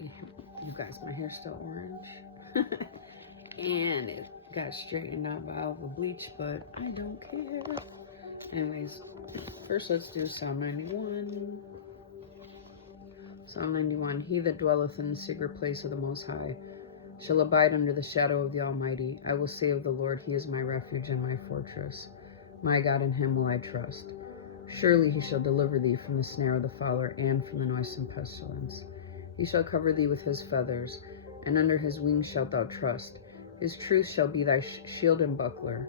You guys, my hair's still orange. And it got straightened out by Alpha Bleach, but I don't care. Anyways, first let's do Psalm 91. Psalm 91. He that dwelleth in the secret place of the Most High shall abide under the shadow of the Almighty. I will say of the Lord, he is my refuge and my fortress. My God, in him will I trust. Surely he shall deliver thee from the snare of the fowler and from the noisome pestilence. He shall cover thee with his feathers, and under his wings shalt thou trust. His truth shall be thy shield and buckler.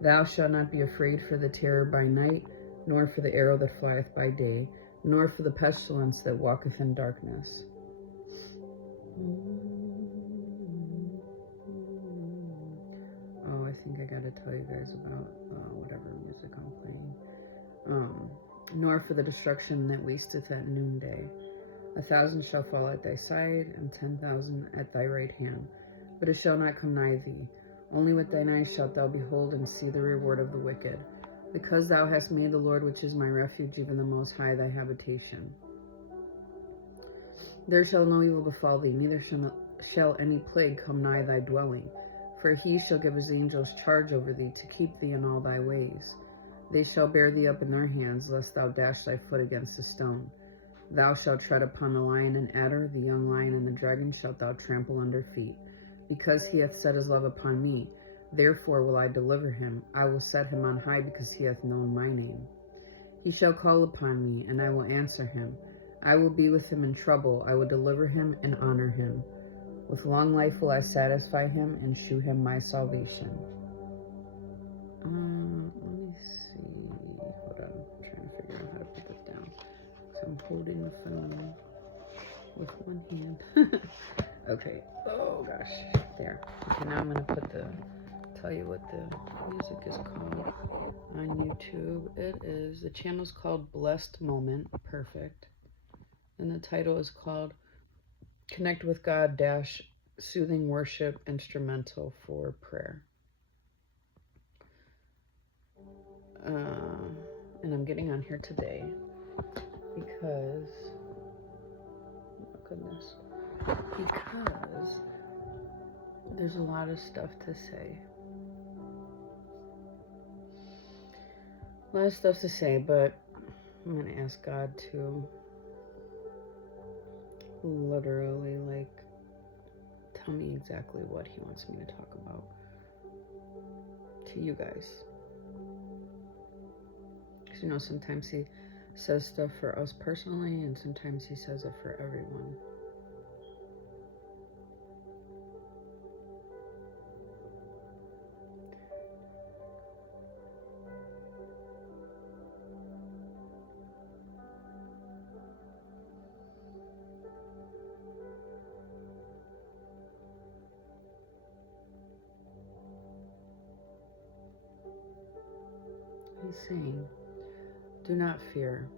Thou shalt not be afraid for the terror by night, nor for the arrow that flieth by day, nor for the pestilence that walketh in darkness. Oh, I think I gotta tell you guys about whatever music I'm playing. Nor for the destruction that wasteth at noonday. 1,000 shall fall at thy side, and 10,000 at thy right hand, but it shall not come nigh thee. Only with thine eyes shalt thou behold and see the reward of the wicked, because thou hast made the Lord, which is my refuge, even the Most High, thy habitation. There shall no evil befall thee, neither shall any plague come nigh thy dwelling. For he shall give his angels charge over thee, to keep thee in all thy ways. They shall bear thee up in their hands, lest thou dash thy foot against a stone. Thou shalt tread upon the lion and adder, the young lion and the dragon shalt thou trample under feet. Because he hath set his love upon me, therefore will I deliver him. I will set him on high, because he hath known my name. He shall call upon me, and I will answer him. I will be with him in trouble. I will deliver him and honor him. With long life will I satisfy him and shew him my salvation. Let me see. Hold on. I'm trying to figure out how to put this down. So I'm holding the phone with one hand. Okay. Oh gosh. There. Okay, now I'm gonna tell you what the music is called on YouTube. The channel's called Blessed Moment. Perfect. And the title is called Connect with God - Soothing Worship Instrumental for Prayer. And I'm getting on here today because, because there's a lot of stuff to say. But I'm going to ask God to literally, tell me exactly what he wants me to talk about to you guys. Because, sometimes he says stuff for us personally, and sometimes he says it for everyone. He's saying, do not fear.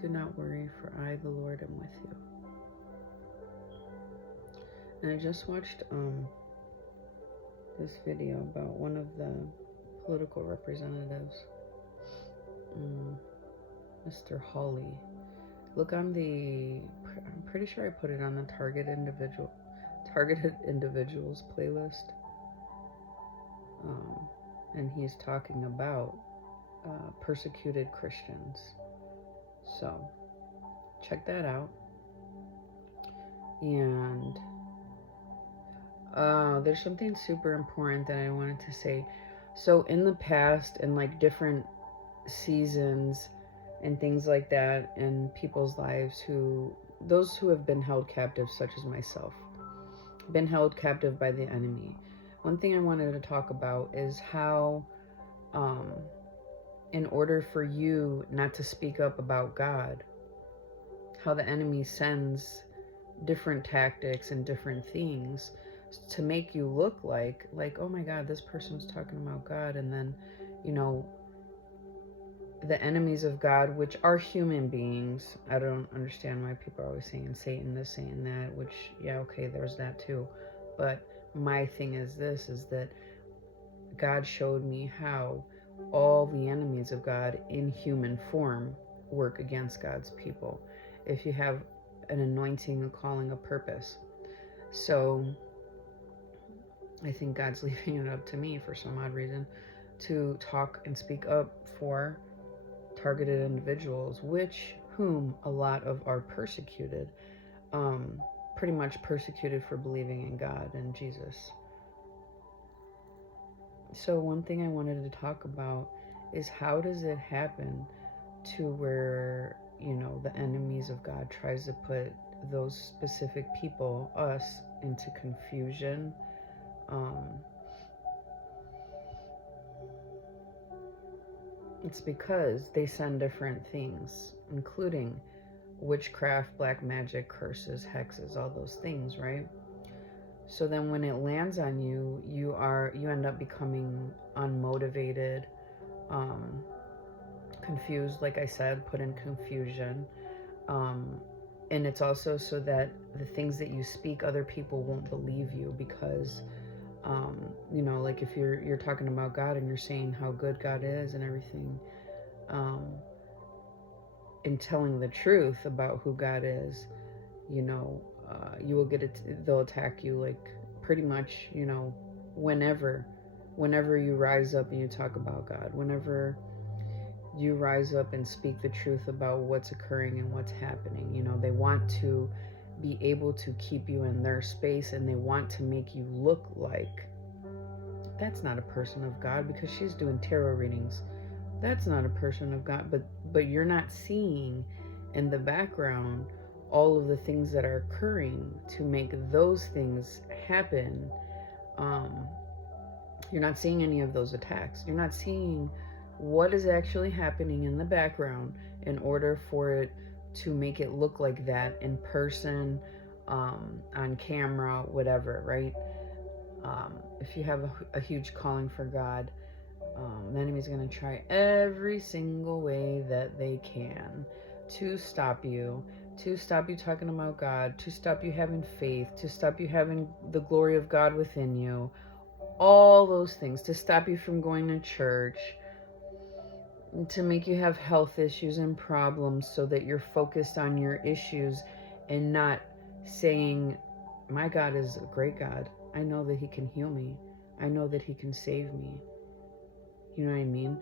Do not worry, for I, the Lord, am with you. And I just watched this video about one of the political representatives, Mr. Hawley. Look on I'm pretty sure I put it on the Targeted Individuals playlist. And he's talking about persecuted Christians. So check that out. And there's something super important that I wanted to say. So in the past, in different seasons and things like that in people's lives, those who have been held captive, such as myself, been held captive by the enemy. One thing I wanted to talk about is how, in order for you not to speak up about God, how the enemy sends different tactics and different things to make you look like, oh my God, this person's talking about God. And then, the enemies of God, which are human beings. I don't understand why people are always saying Satan this, saying that, which, yeah, okay, there's that too. But my thing is that God showed me how all the enemies of God in human form work against God's people. If you have an anointing, a calling, a purpose. So I think God's leaving it up to me for some odd reason to talk and speak up for targeted individuals, whom a lot of are persecuted, pretty much persecuted for believing in God and Jesus. So one thing I wanted to talk about is, how does it happen to where, the enemies of God tries to put those specific people, us, into confusion? It's because they send different things, including witchcraft, black magic, curses, hexes, all those things, right? So then when it lands on you, you end up becoming unmotivated, confused, like I said, put in confusion. And it's also so that the things that you speak, other people won't believe you, because like if you're talking about God and you're saying how good God is and everything, and telling the truth about who God is, you will get it. They'll attack you, like, pretty much, whenever you rise up and you talk about God, whenever you rise up and speak the truth about what's occurring and what's happening. They want to be able to keep you in their space, and they want to make you look like that's not a person of God because she's doing tarot readings. That's not a person of God, but you're not seeing in the background all of the things that are occurring to make those things happen. You're not seeing any of those attacks. You're not seeing what is actually happening in the background in order for it to make it look like that in person, on camera, whatever, right? If you have a huge calling for God, the enemy's going to try every single way that they can to stop you talking about God, to stop you having faith, to stop you having the glory of God within you, all those things, to stop you from going to church, to make you have health issues and problems so that you're focused on your issues and not saying, my God is a great God. I know that he can heal me. I know that he can save me. You know what I mean?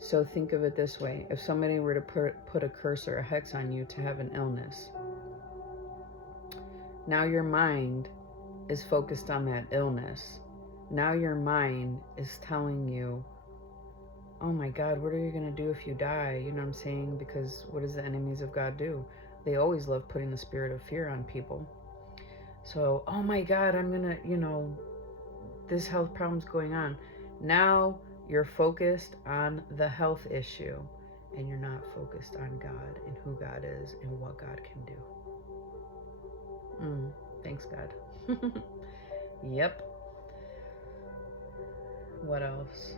So think of it this way. If somebody were to put a curse or a hex on you to have an illness, now your mind is focused on that illness. Now your mind is telling you, oh my God, what are you going to do if you die? You know what I'm saying? Because what does the enemies of God do? They always love putting the spirit of fear on people. So, oh my God, I'm going to, this health problem's going on. Now you're focused on the health issue, and you're not focused on God and who God is and what God can do. Thanks, God. Yep. What else?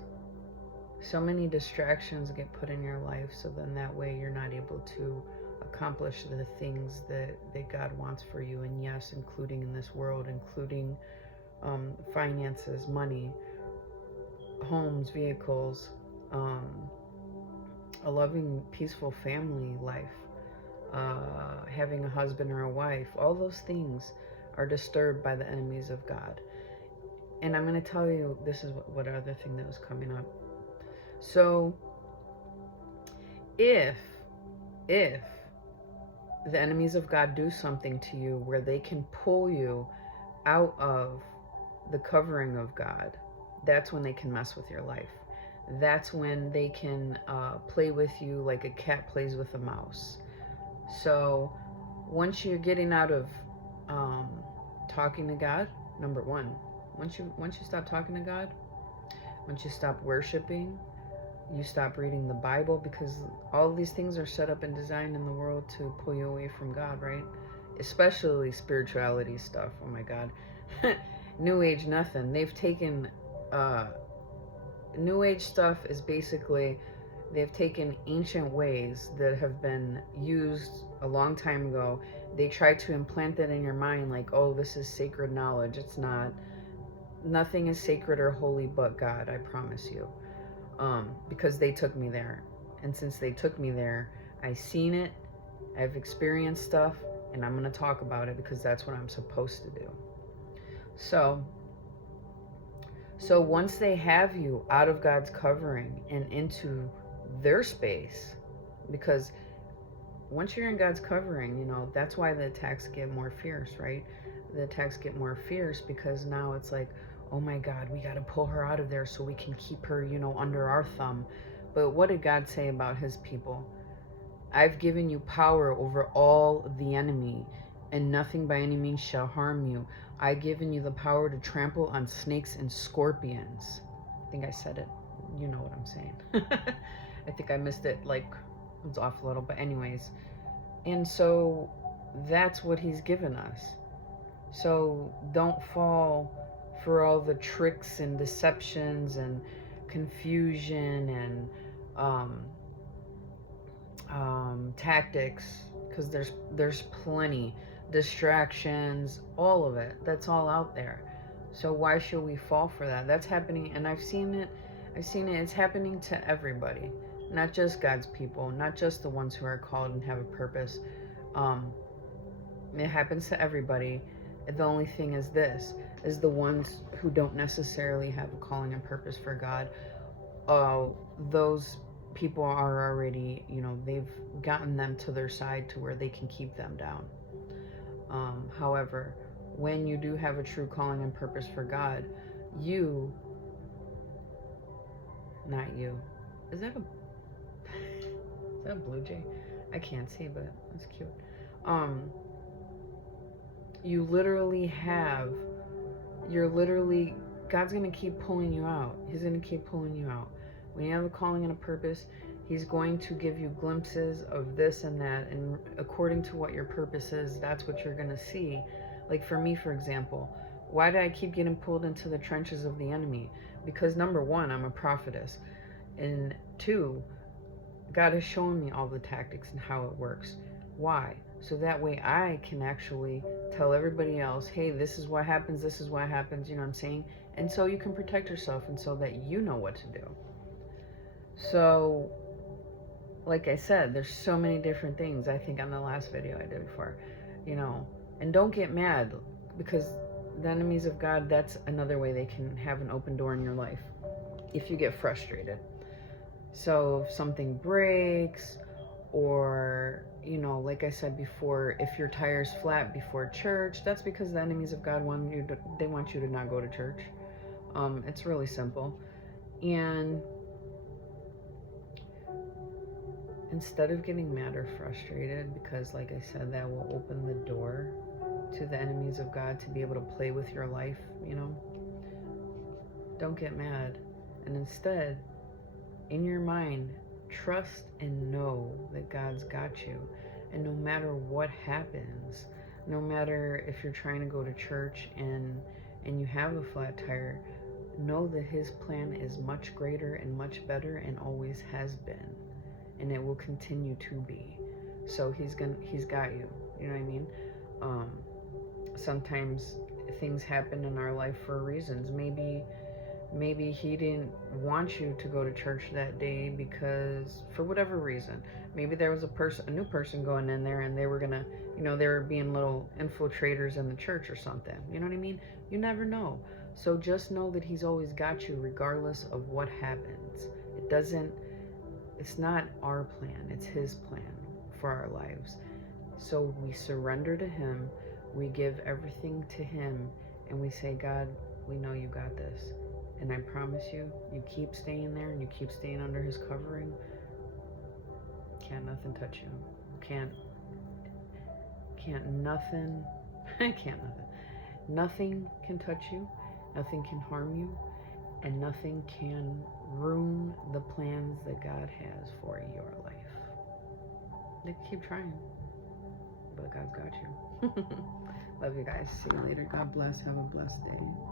So many distractions get put in your life, so then that way you're not able to accomplish the things that God wants for you. And yes, including in this world, including finances, money, homes, vehicles, a loving, peaceful family life, having a husband or a wife. All those things are disturbed by the enemies of God. And I'm going to tell you, this is what other thing that was coming up. So if the enemies of God do something to you where they can pull you out of the covering of God, that's when they can mess with your life. That's when they can play with you like a cat plays with a mouse. So once you're getting out of talking to God, number one, once you stop talking to God, once you stop worshiping, you stop reading the Bible, because all these things are set up and designed in the world to pull you away from God, right? Especially spirituality stuff. Oh my God. New Age, nothing. They've taken New Age stuff is basically, they've taken ancient ways that have been used a long time ago. They try to implant that in your mind like, oh, this is sacred knowledge. It's not. Nothing is sacred or holy but God, I promise you. Because they took me there. And since they took me there, I've seen it. I've experienced stuff. And I'm going to talk about it because that's what I'm supposed to do. So once they have you out of God's covering and into their space, because once you're in God's covering, you know, that's why the attacks get more fierce, right? The attacks get more fierce because now it's like, oh my God, we got to pull her out of there so we can keep her, you know, under our thumb. But what did God say about his people? I've given you power over all the enemy, and nothing by any means shall harm you. I've given you the power to trample on snakes and scorpions. I think I said it. You know what I'm saying. I think I missed it, like, it was off a little, but anyways. And so that's what he's given us. So don't fall for all the tricks and deceptions and confusion and tactics, because there's plenty, distractions, all of it. That's all out there. So why should we fall for that? That's happening, and I've seen it. It's happening to everybody, not just God's people, not just the ones who are called and have a purpose. It happens to everybody. The only thing is this, is the ones who don't necessarily have a calling and purpose for God. Those people are already, you know, they've gotten them to their side to where they can keep them down. However, when you do have a true calling and purpose for God, not you. Is that a blue jay? I can't see, but it's cute. God's going to keep pulling you out. He's going to keep pulling you out. When you have a calling and a purpose, he's going to give you glimpses of this and that, and according to what your purpose is, that's what you're going to see. Like for me, for example, why did I keep getting pulled into the trenches of the enemy? Because number one, I'm a prophetess, and two, God has shown me all the tactics and how it works. Why? So that way I can actually tell everybody else, hey, this is what happens, you know what I'm saying? And so you can protect yourself, and so that you know what to do. So, like I said, there's so many different things. I think on the last video I did before, you know, and don't get mad, because the enemies of God, that's another way they can have an open door in your life if you get frustrated. So if something breaks, or, you know, like I said before, if your tire's flat before church, that's because the enemies of God want you to not go to church. It's really simple. And instead of getting mad or frustrated, because like I said, that will open the door to the enemies of God to be able to play with your life, you know, don't get mad. And instead, in your mind, trust and know that God's got you. And no matter what happens, no matter if you're trying to go to church and you have a flat tire, know that his plan is much greater and much better, and always has been, and it will continue to be. So he's got you. You know what I mean? Sometimes things happen in our life for reasons. Maybe he didn't want you to go to church that day because, for whatever reason, maybe there was a new person going in there, and they were gonna, you know, they were being little infiltrators in the church or something. You know what I mean? You never know. So just know that he's always got you, regardless of what happens. It's not our plan, it's his plan for our lives. So we surrender to him, we give everything to him, and we say, God, we know you got this. And I promise you, you keep staying there and you keep staying under his covering, can't nothing touch you. Nothing can touch you, nothing can harm you, and nothing can ruin the plans that God has for your life. They keep trying, but God's got you. Love you guys. See you later. God bless. Have a blessed day.